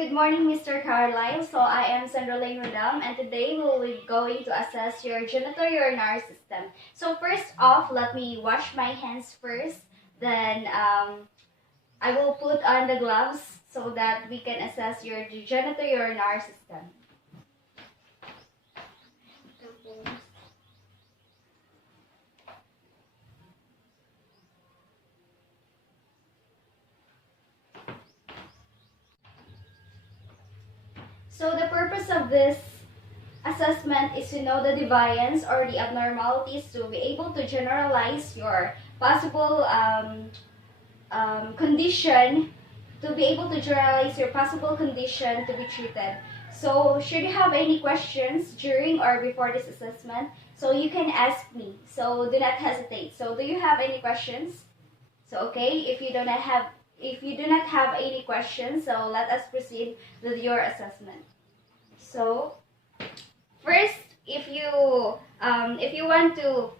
good morning, Mr. Carlisle. So I am Sandra Lane Rodam, and today we will be going to assess your genitourinary system. So first off, let me wash my hands first. Then I will put on the gloves so that we can assess your genitourinary system. So the purpose of this assessment is to know the deviance or the abnormalities to be able to generalize your possible condition, to be able to generalize your possible condition to be treated. So should you have any questions during or before this assessment, so you can ask me. So do not hesitate. So do you have any questions? So okay, if you do not have any questions, so let us proceed with your assessment. So first, if you want to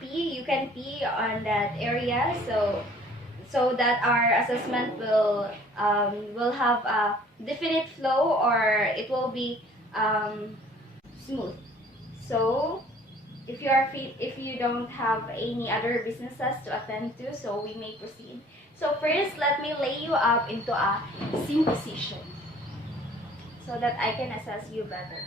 pee, you can pee on that area. So that our assessment will have a definite flow, or it will be smooth. So if you don't have any other businesses to attend to, so we may proceed. So first, let me lay you up into a sitting position so that I can assess you better.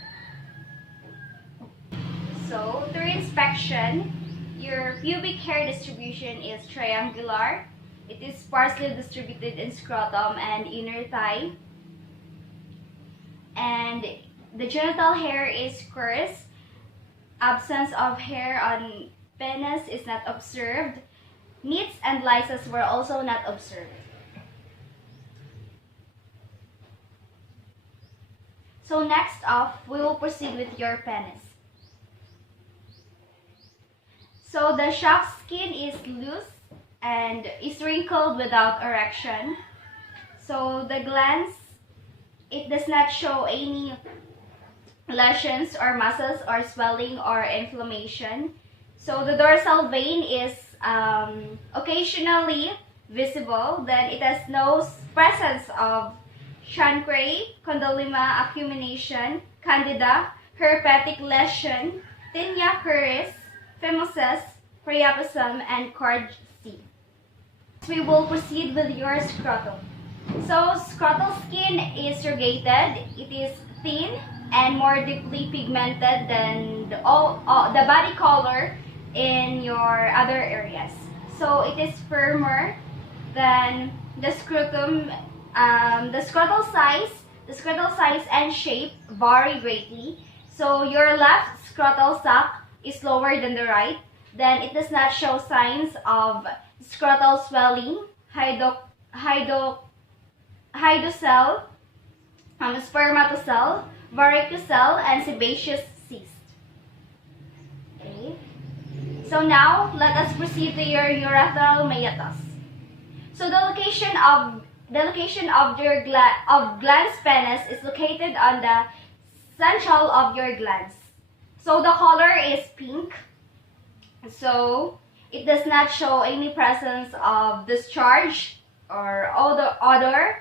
So during inspection, your pubic hair distribution is triangular. It is sparsely distributed in scrotum and inner thigh. And the genital hair is coarse. Absence of hair on penis is not observed. Nits and lysis were also not observed. So next off, we will proceed with your penis. So the shaft skin is loose and is wrinkled without erection. So the glands, it does not show any lesions or muscles or swelling or inflammation. So the dorsal vein is occasionally visible. Then it has no presence of chancre, condyloma accumulation, candida, herpetic lesion, tinea curis, phimosis, priapism, and cord C. We will proceed with your scrotum. So scrotal skin is rugated. It is thin and more deeply pigmented than the body color in your other areas. So it is firmer than the scrotum. The scrotal size and shape vary greatly. So your left scrotal sac is lower than the right. Then it does not show signs of scrotal swelling, hydrocele, spermatocele, varicocele, and sebaceous cyst. Okay. So now let us proceed to your urethral meatus. So the location of your glans penis is located on the central of your glans. So the color is pink. So it does not show any presence of discharge or other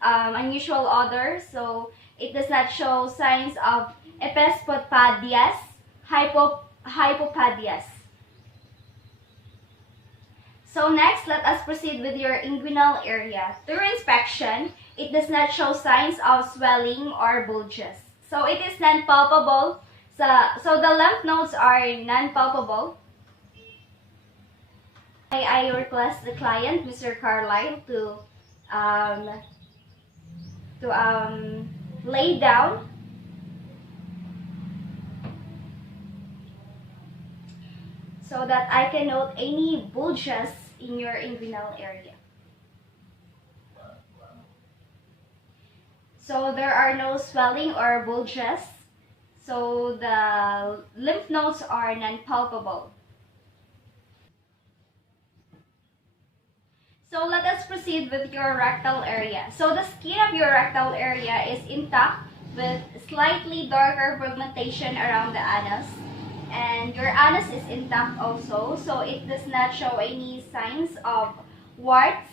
unusual odor. So it does not show signs of epispodias, hypopadias. So next, let us proceed with your inguinal area. Through inspection, it does not show signs of swelling or bulges. So it is non-palpable. So the lymph nodes are non-palpable. I request the client, Mr. Carlisle, to lay down. So that I can note any bulges in your inguinal area. So there are no swelling or bulges. So the lymph nodes are non-palpable. So let us proceed with your rectal area. So the skin of your rectal area is intact with slightly darker pigmentation around the anus. And your anus is intact also, so it does not show any signs of warts,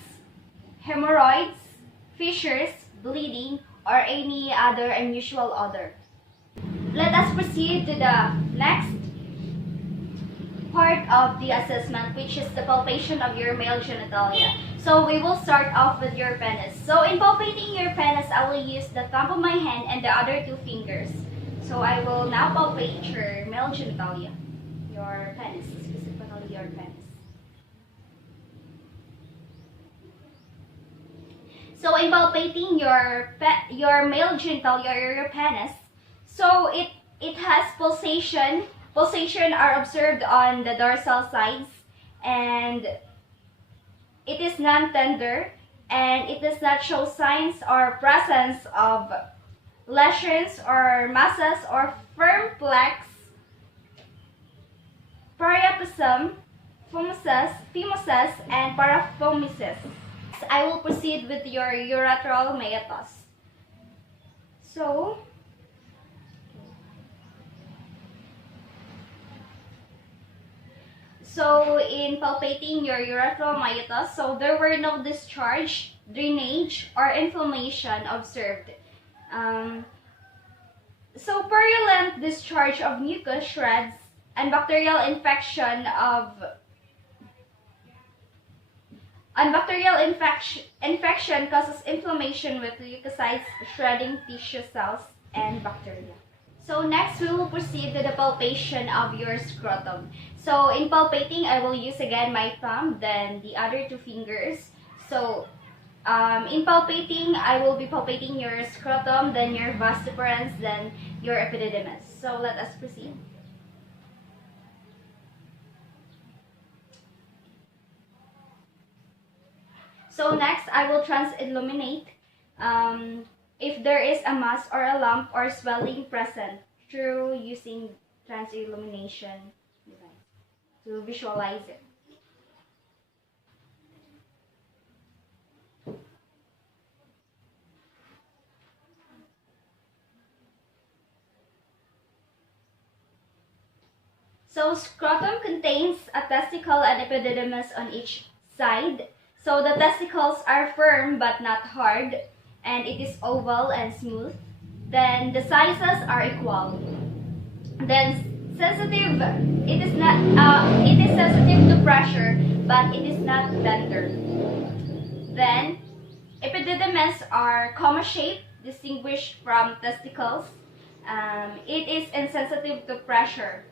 hemorrhoids, fissures, bleeding, or any other unusual odor. Let us proceed to the next part of the assessment, which is the palpation of your male genitalia. So we will start off with your penis. So in palpating your penis, I will use the thumb of my hand and the other two fingers. So I will now palpate your male genitalia, your penis, specifically your penis. So in palpating your male genitalia or your penis, so it has pulsation. Pulsation are observed on the dorsal sides, and it is non-tender, and it does not show signs or presence of lesions or masses or firm plaques, priapism, phimosis, and paraphomesis. I will proceed with your urethral meatus. So in palpating your urethral meatus, so there were no discharge, drainage, or inflammation observed. So purulent discharge of mucus shreds and bacterial infection causes inflammation with leukocytes shredding tissue cells and bacteria. So next we will proceed to the palpation of your scrotum. So in palpating, I will use again my thumb, then the other two fingers. So in palpating, I will be palpating your scrotum, then your vas deferens, then your epididymis. So let us proceed. So next, I will trans-illuminate if there is a mass or a lump or swelling present through using trans-illumination device to visualize it. So scrotum contains a testicle and epididymis on each side. So the testicles are firm but not hard, and it is oval and smooth. Then the sizes are equal. Then sensitive, it is sensitive to pressure, but it is not tender. Then epididymis are comma-shaped, distinguished from testicles. It is insensitive to pressure.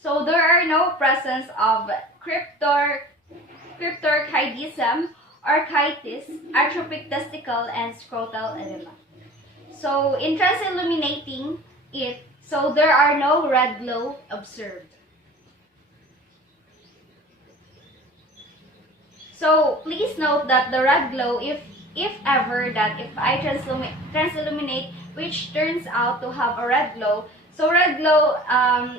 So there are no presence of cryptorchidism, orchitis, atrophic testicle, and scrotal edema. So in trans-illuminating it, so there are no red glow observed. So please note that the red glow, if I trans-illuminate, which turns out to have a red glow, so red glow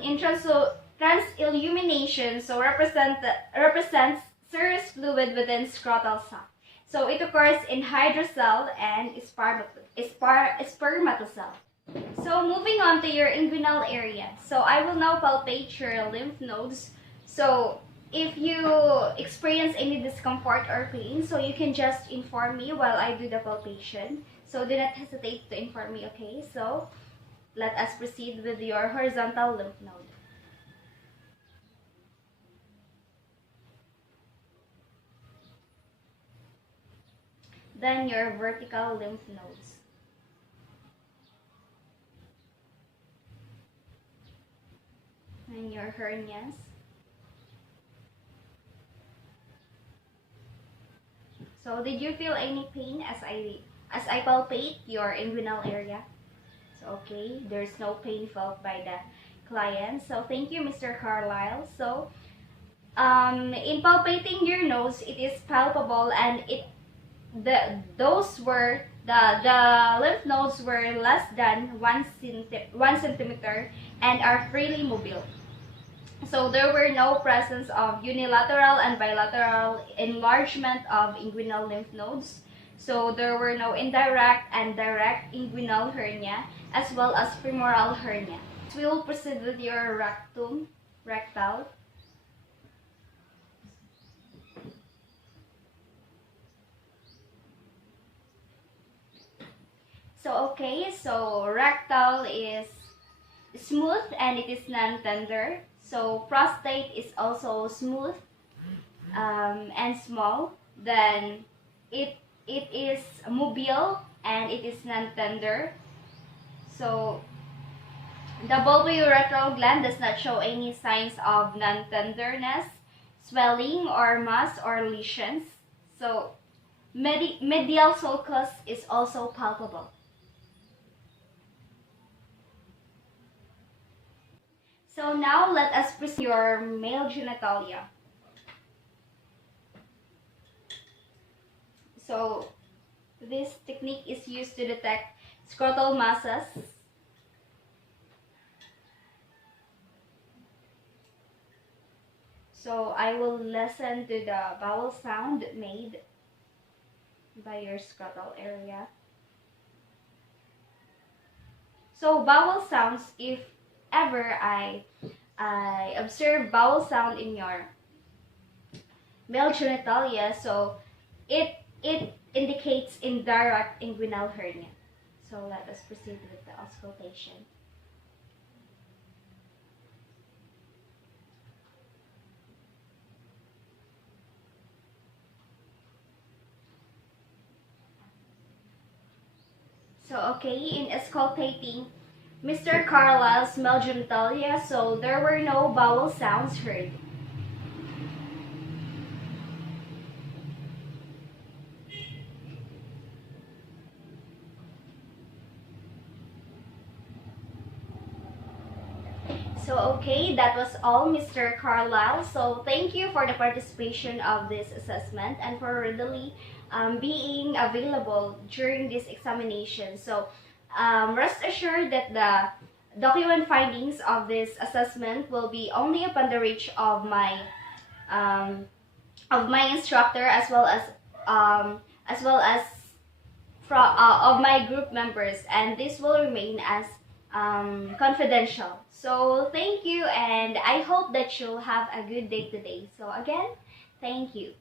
in trans-illumination so represents serous fluid within scrotal sac. So it occurs in hydrocele and spermatocele. So moving on to your inguinal area. So I will now palpate your lymph nodes. So if you experience any discomfort or pain, so you can just inform me while I do the palpation. So do not hesitate to inform me, okay? So let us proceed with your horizontal lymph node. Then your vertical lymph nodes. And your hernias. So did you feel any pain as I palpate your inguinal area? So okay, there's no pain felt by the client. So thank you, Mr. Carlisle. So in palpating your nose, it is palpable, and the lymph nodes were less than 1 centimeter and are freely mobile. So there were no presence of unilateral and bilateral enlargement of inguinal lymph nodes. So there were no indirect and direct inguinal hernia as well as femoral hernia. We will proceed with your rectal. So okay, so rectal is smooth and it is non-tender. So prostate is also smooth and small. Then it is mobile and it is non-tender. So the bulbourethral gland does not show any signs of non-tenderness, swelling, or mass or lesions. So medial sulcus is also palpable. So now let us present your male genitalia. So this technique is used to detect scrotal masses. So I will listen to the vowel sound made by your scrotal area. So vowel sounds, if ever I observe vowel sound in your male genitalia, so it indicates indirect inguinal hernia. So let us proceed with the auscultation. So okay, in auscultating Mr. Carlisle's male genitalia, so there were no vowel sounds heard. So okay, that was all, Mr. Carlisle. So thank you for the participation of this assessment and for readily being available during this examination. So rest assured that the document findings of this assessment will be only upon the reach of my instructor as well as of my group members, and this will remain as confidential. So thank you, and I hope that you'll have a good day today. So again, thank you.